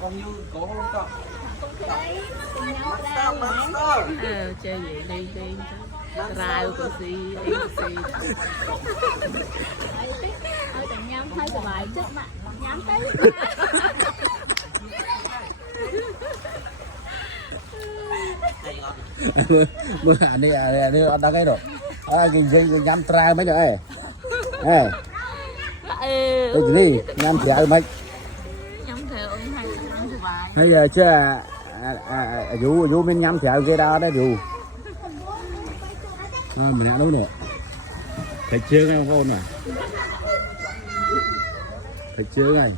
Con như có không cậu? Chơi vậy đi đi rau của gì đi gì thôi chẳng nhắm hơi sờ bài trước mà nhắm cái mưa anh đi anh đang cái rồi kinh nhắm trai mấy rồi ê tôi đi nhắm thẻ mấy nhắm theo hay nhắm sờ bài bây giờ chưa vụ mình nhắm thẻ kia đó đấy vụ mình đã đâu nữa phải chưa cái con này phải chưa này